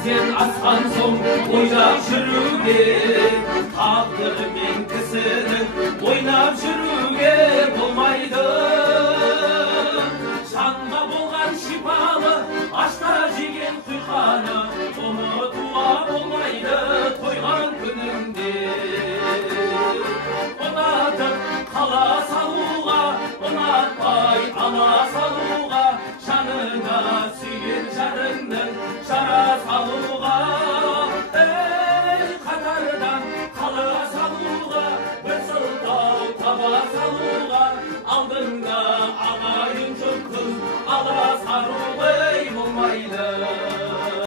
Sen askan soң ойлап жүруге, тағдырмен кісінің ойнап жүруге болмайды. Жанға болған шипалы, ашта жеген құйқаны ұмытуға болмайды тойған күніңде. Ұнатып қала салуға, ұнатпай ала